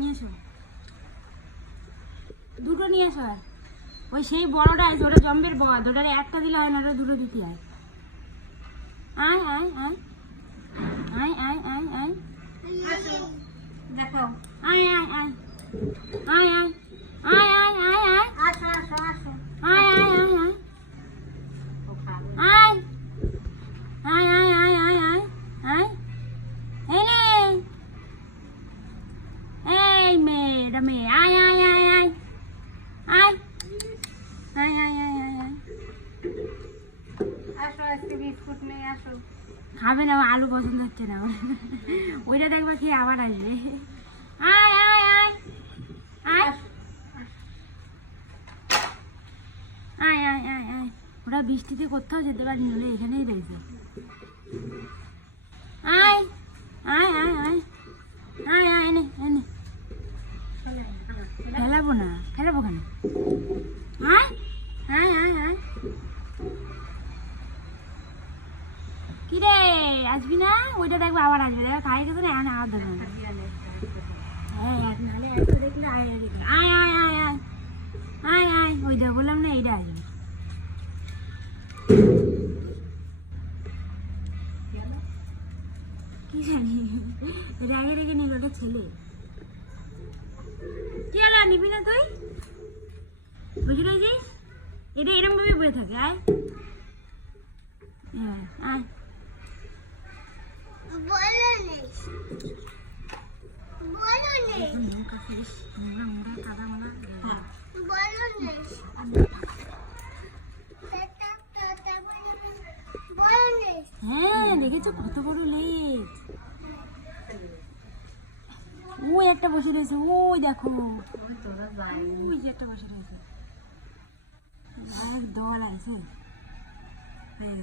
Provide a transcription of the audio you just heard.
নিয়ে এসো, দুটো নিয়ে এসো। আর ওই সেই বড়টা আছে, ওটা জম্বের বদ, ওটার একটা দিলে হয় না, ওটা দুটো দিতে হয়। আয় আয় আয় আয় আয় আয় আয় দেখাও। আয় আয় আয় আয় আয় আয় আয় আয় আয় আসো আসো আসো। আয় আয় আয় আয় ও খাবে। আয় আয় আয় আয় আয় আয় আয় এনে এই মেয়ে, এটা মেয়ে। আয় আয় আয় আয় আয় আয় আয় আয় আয় আয় আসো, আজকে বিস্কুট নেই, আসো। খাবে না, আলু পছন্দ হচ্ছে না আমার। ওইটা দেখবা খেয়ে আবার আসবে। আয় আয় আয় আয় আয় আয় আয় আয় ওরা বৃষ্টিতে কোথাও যেতে পারেনি, বলে এখানেই রয়েছে। আয় আয় আয় আয় আয় আয় এনে এনে খেলাবো না, খেলাবো কেন? আয় আয় আয় আয় কি রে, আসবি না? ওইটা দেখবো আবার আসবে, দেখো খাই গেছে না, এখন আবার দেবো না। হ্যাঁ, এক নাহলে একটা দেখলে আয় আয় দেখলে আয় আয় আয় আয় আয় আয় ওই দেখ বললাম না, এইটা আসবে। কি জানি রেগে রেগে নিল, ওটা ছেলে। কি হলো, নিবি না তুই? বুঝে রয়েছিস, এটা এরম ভাবে বয়ে থাকে। আয় হ্যাঁ আয় হ্যাঁ, দেখেছো কত বড় লেজ। ওই একটা বসে রয়েছে, ওই দেখো, ওই যে একটা বসে রয়েছে, এক দল আছে।